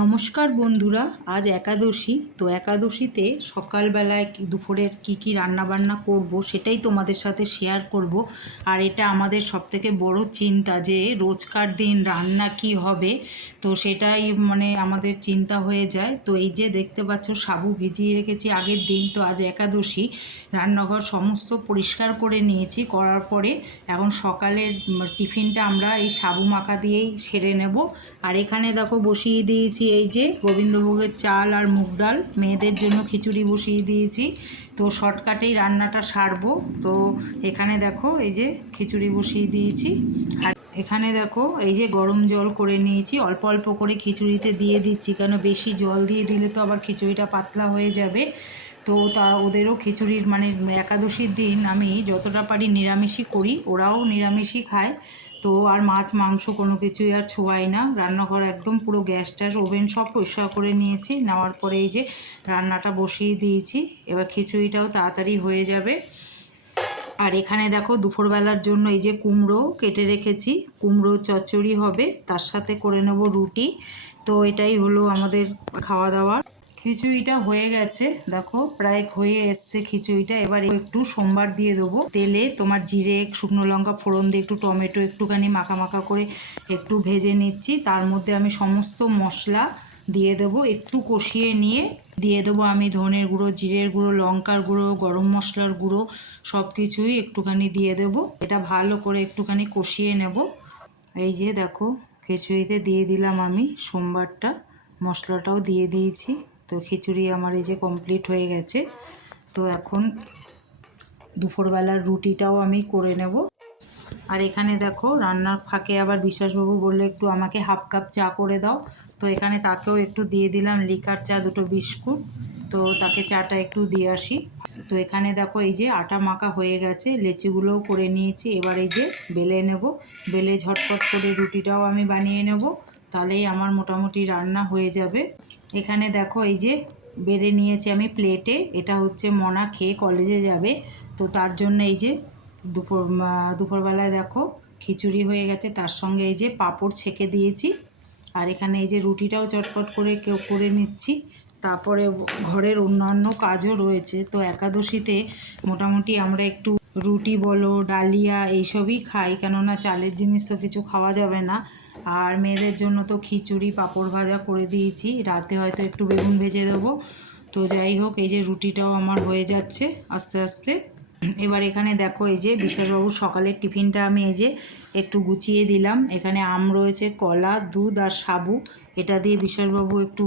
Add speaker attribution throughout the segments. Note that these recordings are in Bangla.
Speaker 1: নমস্কার বন্ধুরা, আজ একাদশী। তো একাদশীতে সকালবেলায় দুপুরের কি কি রান্না বান্না করব সেটাই তোমাদের সাথে শেয়ার করব। আর এটা আমাদের সবথেকে বড় চিন্তা যে রোজকার দিন রান্না কি হবে, তো সেটাই মানে আমাদের চিন্তা হয়ে যায়। তো এই যে দেখতে পাচ্ছ, সাবু ভিজিয়ে রেখেছি আগের দিন, তো আজ একাদশী। রান্নাঘর সমস্ত পরিষ্কার করে নিয়েছি, করার পরে এখন সকালের টিফিনটা আমরা এই সাবু মাখা দিয়েই সেরে নেব। আর এখানে দেখো বসিয়ে দিয়েছি এই যে গোবিন্দভোগের চাল আর মুগ ডাল, মেয়েদের জন্য খিচুড়ি বসিয়ে দিয়েছি। তো শর্টকাটেই রান্নাটা সারবো। তো এখানে দেখো, এই যে খিচুড়ি বসিয়ে দিয়েছি। আর এখানে দেখো, এই যে গরম জল করে নিয়েছি। অল্প অল্প করে খিচুড়িতে দিয়ে দিচ্ছি। কেন বেশি জল দিয়ে দিলে তো আবার খিচুড়িটা পাতলা হয়ে যাবে। তো তা ওদেরও খিচুড়ির মানে একাদশীর দিন আমি যতটা পারি নিরামিষই করি। ওরাও নিরামিষই খায়। তো আর মাছ, মাংস কোনো কিছুই আর ছোঁয়াই না। রান্নাঘর একদম পুরো গ্যাস ট্যাস, ওভেন সব পরিষ্কার করে নিয়েছি। নেওয়ার পরে এই যে রান্নাটা বসিয়ে দিয়েছি। এবার খিচুড়িটাও তাড়াতাড়ি হয়ে যাবে। আর এখানে দেখো দুপুরবেলার জন্য এই যে কুমড়ো কেটে রেখেছি। কুমড়ো চচ্চড়ি হবে, তার সাথে করে নেব রুটি। তো এটাই হলো আমাদের খাওয়া দাওয়া। খিচুড়িটা হয়ে গেছে। দেখো, প্রায় হয়ে এসছে খিচুড়িটা। এবার একটু সোমবার দিয়ে দেবো। তেলে তোমার জিরে, শুকনো লঙ্কা ফোড়ন দিয়ে একটু টমেটো একটুখানি মাখা মাখা করে একটু ভেজে নিচ্ছি। তার মধ্যে আমি সমস্ত মশলা দিয়ে দেবো। একটু কষিয়ে নিয়ে দিয়ে দেবো আমি ধনের গুঁড়ো, জিরের গুঁড়ো, লঙ্কার গুঁড়ো, গরম মশলার গুঁড়ো সব কিছুই একটুখানি দিয়ে দেবো। এটা ভালো করে একটুখানি কষিয়ে নেব। এই যে দেখো, খিচুড়িতে দিয়ে দিলাম আমি সোমবারটা। মশলাটাও দিয়ে দিয়েছি। তো খিচুড়ি আমার এই যে কমপ্লিট হয়ে গেছে। তো এখন দুপুরবেলার রুটিটাও আমি করে নেব। আর এখানে দেখো রান্নার ফাঁকে আবার বিশ্বাসবাবু বলল, একটু আমাকে হাফ কাপ চা করে দাও। তো এখানে তাকেও একটু দিয়ে দিলাম লিকার চা দুটো বিস্কুট। তো তাকে চাটা একটু দিয়ে আসি। তো এখানে দেখো এই যে আটা মাখা হয়ে গেছে, লেচিগুলোও করে নিয়েছি। এবার এই যে বেলে নেব। বেলে ঝটপট করে রুটিটাও আমি বানিয়ে নেব। তাহলেই আমার মোটামুটি রান্না হয়ে যাবে। এখানে দেখো এই যে বেড়ে নিয়েছি আমি প্লেটে, এটা হচ্ছে মনা খেয়ে কলেজে যাবে। তো তার জন্য এই যে দুপুর দুপুরবেলায় দেখো খিচুড়ি হয়ে গেছে, তার সঙ্গে এই যে পাঁপড় ছেঁকে দিয়েছি। আর এখানে এই যে রুটিটাও চটপট করে কেউ করে নিচ্ছি। তারপরে ঘরের অন্যান্য কাজও রয়েছে। তো একাদশীতে মোটামুটি আমরা একটু রুটি বলো, ডালিয়া এইসবই খাই। কেননা চালের জিনিস তো কিছু খাওয়া যাবে না। আর মেয়েদের জন্য তো খিচুড়ি, পাঁপড় ভাজা করে দিয়েছি। রাতে হয়তো একটু বেগুন ভেজে দেবো। তো যাই হোক, এই যে রুটিটাও আমার হয়ে যাচ্ছে আস্তে আস্তে। এবার এখানে দেখো, এই যে বিশালবাবুর সকালের টিফিনটা আমি এই যে একটু গুছিয়ে দিলাম। এখানে আম রয়েছে, কলা, দুধ আর সাবু। এটা দিয়ে বিশালবাবু একটু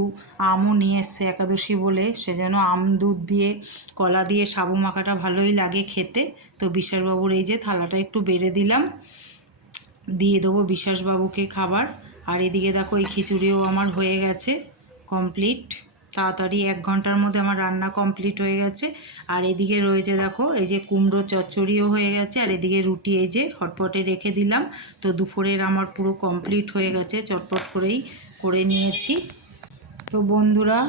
Speaker 1: আমও নিয়ে এসছে একাদশী বলে। সেজন্য আম, দুধ দিয়ে, কলা দিয়ে সাবু মাখাটা ভালোই লাগে খেতে। তো বিশালবাবুর এই যে থালাটা একটু বেড়ে দিলাম। দিয়ে দেবো বিশ্বাসবাবুকে খাবার। আর এদিকে দেখো, এই খিচুড়িও আমার হয়ে গেছে কমপ্লিট তাড়াতাড়ি এক ঘণ্টার মধ্যে আমার রান্না কমপ্লিট হয়ে গেছে। আর এদিকে রয়েছে দেখো, এই যে কুমড়ো চচ্চড়িও হয়ে গেছে। আর এদিকে রুটি এই যে হটপটে রেখে দিলাম। তো দুপুরের আমার পুরো কমপ্লিট হয়ে গেছে, চটপট করেই করে নিয়েছি। তো বন্ধুরা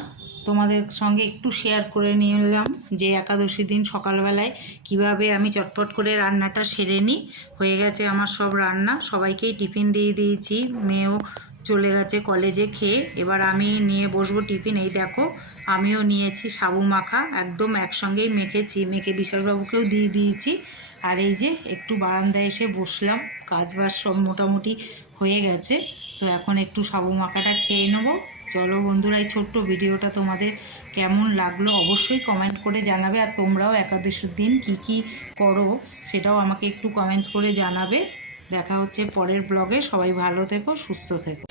Speaker 1: তোমাদের সঙ্গে একটু শেয়ার করে নিলাম যে একাদশী দিন সকালবেলায় কীভাবে আমি চটপট করে রান্নাটা সেরে নিই। হয়ে গেছে আমার সব রান্না, সবাইকেই টিফিন দিয়ে দিয়েছি। মেয়েও চলে গেছে কলেজে খেয়ে। এবার আমি নিয়ে বসবো টিফিন। এই দেখো, আমিও নিয়েছি সাবু মাখা, একদম একসঙ্গেই মেখেছি। মেখে বিশালবাবুকেও দিয়ে দিয়েছি। আর এই যে একটু বারান্দায় এসে বসলাম। কাজ বাজ সব মোটামুটি হয়ে গেছে। তো এখন একটু সাবু মাখাটা খেয়ে নেব। চলো বন্ধুরা, এই ছোট্ট ভিডিওটা তোমাদের কেমন লাগল অবশ্যই কমেন্ট করে জানাবে। আর তোমরাও একাদশীর দিন কি কি করো সেটাও আমাকে একটু কমেন্ট করে জানাবে। দেখা হচ্ছে পরের ব্লগে সবাই ভালো থেকো, সুস্থ থেকো।